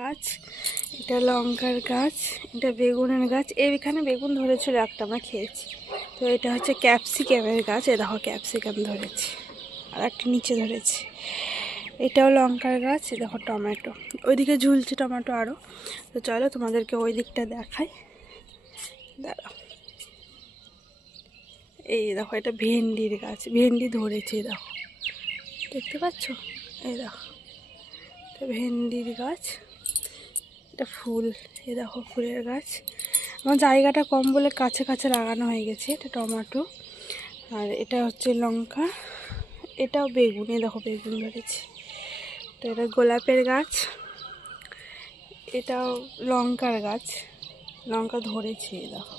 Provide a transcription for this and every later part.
গাছ, এটা লঙ্কার গাছ, এটা বেগুনের গাছ। এইখানে বেগুন ধরেছিল একটা, আমরা খেয়েছি। তো এটা হচ্ছে ক্যাপসিকামের গাছ, এ দেখো ক্যাপসিকাম ধরেছে, আর একটা নিচে ধরেছে। এটাও লঙ্কার গাছ, এ দেখো টমেটো, ওইদিকে ঝুলছে টমেটো আরও। তো চলো তোমাদেরকে ওই দিকটা দেখাই, দাঁড়াও। এই দেখো এটা ভেন্ডির গাছ, ভেন্ডি ধরেছে, দেখো দেখতে পাচ্ছ, এই দেখো এটা ভেন্ডির গাছ। এটা ফুল, এই দেখো ফুলের গাছ। আমার জায়গাটা কম বলে কাছে কাছে লাগানো হয়ে গেছে। এটা টমেটো, আর এটা হচ্ছে লঙ্কা, এটাও বেগুন, এই দেখো বেগুন ধরেছে। তো এটা গোলাপের গাছ, এটাও লঙ্কার গাছ, লঙ্কা ধরেছে, এই দেখো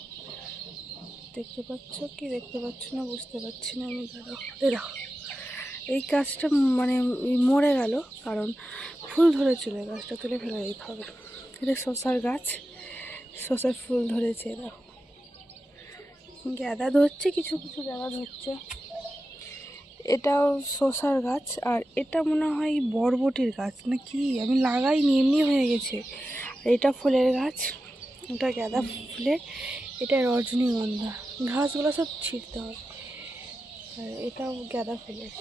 দেখতে পাচ্ছ কি দেখতে পাচ্ছ না বুঝতে পারছি না আমি, দাঁড়াও। এই দেখো এই গাছটা মানে মরে গেল, কারণ ফুল ধরেছিল, গাছটা তুলে ফেলে দিতে হবে। এটা শসার গাছ, শসার ফুল ধরেছে, দেখো গাঁদা ধরছে, কিছু কিছু গাঁদা ধরছে। এটাও শসার গাছ, আর এটা মনে হয় বরবটির গাছ না কি, আমি লাগাইনি, এমনি হয়ে গেছে। আর এটা ফুলের গাছ, এটা গাঁদা ফুলের, এটা রজনীগন্ধা। ঘাসগুলো সব ছিঁড়তে হবে। আর এটাও গাঁদা ফুলের,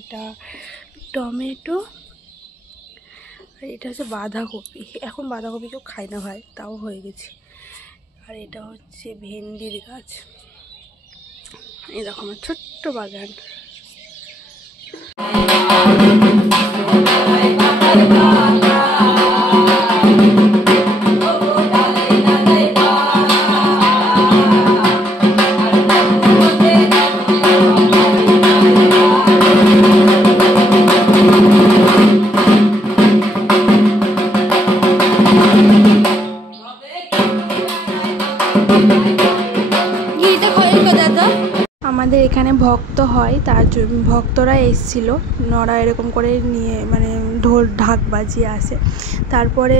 এটা টমেটো, আর এটা হচ্ছে বাঁধাকপি। এখন বাঁধাকপি কেউ খায় না ভাই, তাও হয়ে গেছে। আর এটা হচ্ছে ভেন্ডির গাছ। এরকম আমার ছোট্ট বাগান। আমাদের এখানে ভক্ত হয়, তার ভক্তরা এসেছিলো, নড়া এরকম করে নিয়ে মানে ঢোল ঢাক বাজিয়ে আসে। তারপরে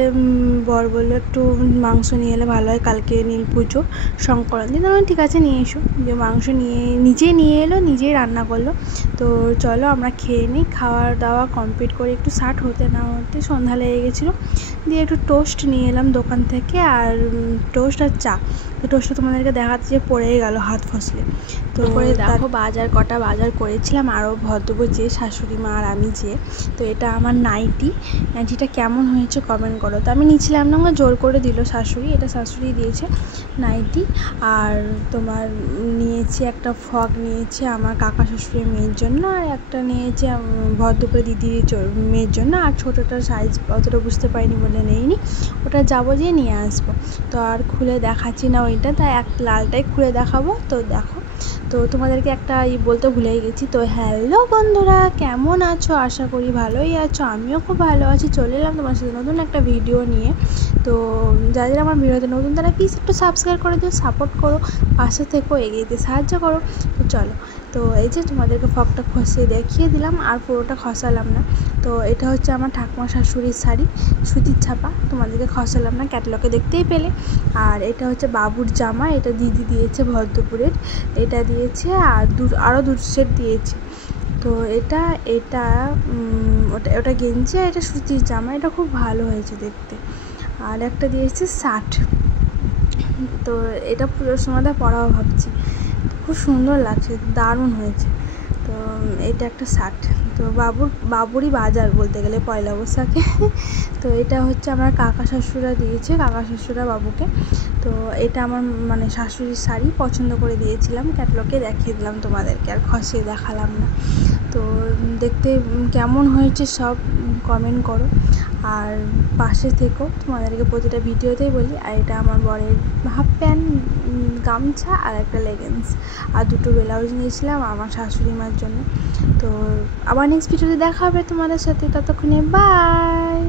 বর বললো একটু মাংস নিয়ে এলে ভালো হয়, কালকে নীল পুজো সংক্রান্তি। তখন ঠিক আছে নিয়ে এসো, যে মাংস নিজেই নিয়ে এলো, নিজেই রান্না করলো। তো চলো আমরা খেয়ে নিই। খাওয়া দাওয়া কমপ্লিট করে একটু 60 হতে না হতে সন্ধ্যা লেগে গেছিলো। দিয়ে একটু টোস্ট নিয়ে এলাম দোকান থেকে, আর টোস্ট আর চা। তো টোস্টটা তোমাদেরকে দেখাতে যে পড়েই গেল হাত ফসলে। তো পরে দেখো বাজার কটা বাজার করেছিলাম, আরও ভদ্রব যে শাশুড়ি মা আর আমি যে। তো এটা আমার নাইটিটা কেমন হয়েছে কমেন্ট করো। তো আমি নিচ্ছিলাম না, আমাকে জোর করে দিল শাশুড়ি, এটা শাশুড়ি দিয়েছে নাইটি। আর তোমার নিয়েছি একটা ফ্রক, নিয়েছি আমার কাকা শ্বশুরের মেয়ের জন্য, আর একটা নিয়েছি ভদ্রপুরে দিদির মেয়ের জন্য। আর ছোটোটার সাইজ অতটা বুঝতে পারিনি বলে নেইনি, ওটা যাবো যেয়ে নিয়ে আসবো। তো আর খুলে দেখাচ্ছি না ওইটা, তাই এক লালটাই খুলে দেখাবো। তো দেখো, তো তোমাদেরকে একটা বলতে ভুলেই গেছি। তো হ্যালো বন্ধুরা, কেমন আছো? আশা করি ভালোই আছো, আমিও খুব ভালো আছি। চলে এলাম তোমার সাথে নতুন একটা ভিডিও নিয়ে। তো যারা আমার ভিডিওতে নতুন তারা প্লিজ একটু সাবস্ক্রাইব করে দিও, সাপোর্ট করো, পাশে থেকেও এগিয়ে দিতে সাহায্য করো। তো চলো, তো এই যে তোমাদেরকে ফ্রকটা খসিয়ে দেখিয়ে দিলাম, আর পুরোটা খসালাম না। তো এটা হচ্ছে আমার ঠাকুমা শাশুড়ির শাড়ি, সুতির ছাপা, তোমাদেরকে খসালাম না, ক্যাটালগে দেখতেই পেলে। আর এটা হচ্ছে বাবুর জামা, এটা দিদি দিয়েছে ভদ্রপুরের, এটা দিয়েছে, আর আরও 2 সেট দিয়েছে। তো এটা ওটা গেঞ্জি, আর এটা সুতির জামা, এটা খুব ভালো হয়েছে দেখতে। আর একটা দিয়েছে 60। তো এটা পুজোর সময়টা পরাও ভাবছি, খুব সুন্দর লাগছে, দারুণ হয়েছে। তো এটা একটা 60। তো বাবুরই বাজার বলতে গেলে পয়লা বৈশাখে। তো এটা হচ্ছে আমার কাকা শ্বশুরা দিয়েছে, কাকা শ্বশুরা বাবুকে। তো এটা আমার মানে শাশুড়ির শাড়ি, পছন্দ করে দিয়েছিলাম, ক্যাটালগে দেখিয়ে দিলাম তোমাদেরকে, আর খসিয়ে দেখালাম না। তো দেখতে কেমন হয়েছে সব কমেন্ট করো, আর পাশে থেকো, তোমাদেরকে প্রতিটা ভিডিওতেই বলি। আর এটা আমার বরের হাফ প্যান্ট, গামছা, আর একটা লেগিংস, আর 2টো ব্লাউজ নিয়েছিলাম আমার শাশুড়ি মার জন্য। তো আবার নেক্সট ভিডিওতে দেখা হবে তোমাদের সাথে, ততক্ষণে বাই।